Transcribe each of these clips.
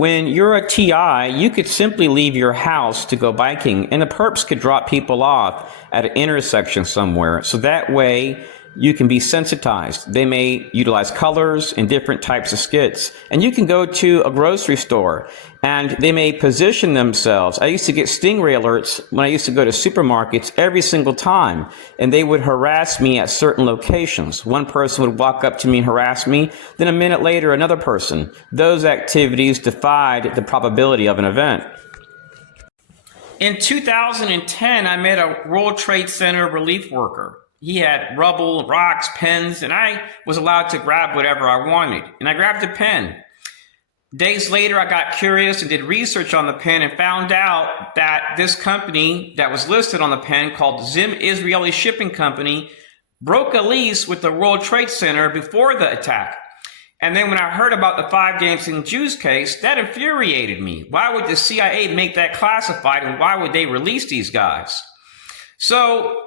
when you're a TI, you could simply leave your house to go biking, and the perps could drop people off at an intersection somewhere. So that way, you can be sensitized. They may utilize colors and different types of skits. And you can go to a grocery store and they may position themselves. I used to get stingray alerts when I used to go to supermarkets every single time, and they would harass me at certain locations. One person would walk up to me and harass me, then a minute later, another person. Those activities defied the probability of an event. In 2010, I met a World Trade Center relief worker. He had rubble, rocks, pens, and I was allowed to grab whatever I wanted. And I grabbed a pen. Days later, I got curious and did research on the pen and found out that this company that was listed on the pen, called Zim Israeli Shipping Company, broke a lease with the World Trade Center before the attack. And then when I heard about the 5 Dancing Jews case, that infuriated me. Why would the CIA make that classified, and why would they release these guys? So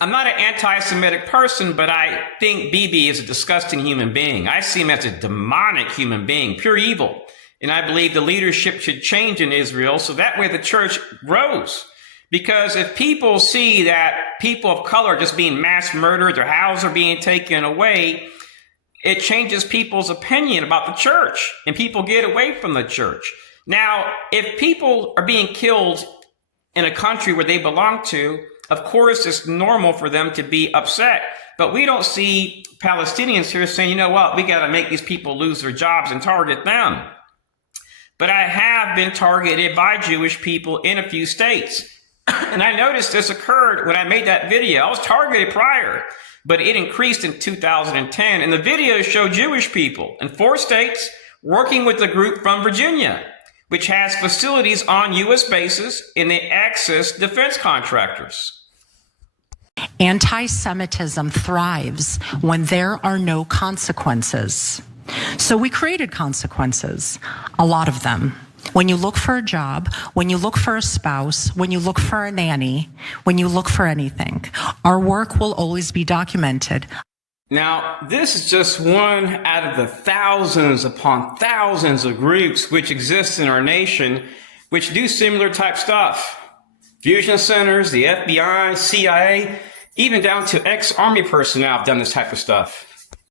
I'm not an anti-Semitic person, but I think Bibi is a disgusting human being. I see him as a demonic human being, pure evil. And I believe the leadership should change in Israel so that way the church grows. Because if people see that people of color are just being mass murdered, their houses are being taken away, it changes people's opinion about the church, and people get away from the church. Now, if people are being killed in a country where they belong to, of course, it's normal for them to be upset, but we don't see Palestinians here saying, you know what, we got to make these people lose their jobs and target them. But I have been targeted by Jewish people in a few states. And I noticed this occurred when I made that video. I was targeted prior, but it increased in 2010. And the video showed Jewish people in 4 states working with a group from Virginia, which has facilities on U.S. bases, and they access defense contractors. Anti-Semitism thrives when there are no consequences. So we created consequences, a lot of them. When you look for a job, when you look for a spouse, when you look for a nanny, when you look for anything, our work will always be documented. Now, this is just one out of the thousands upon thousands of groups which exist in our nation, which do similar type stuff. Fusion centers, the FBI, CIA, even down to ex-Army personnel have done this type of stuff.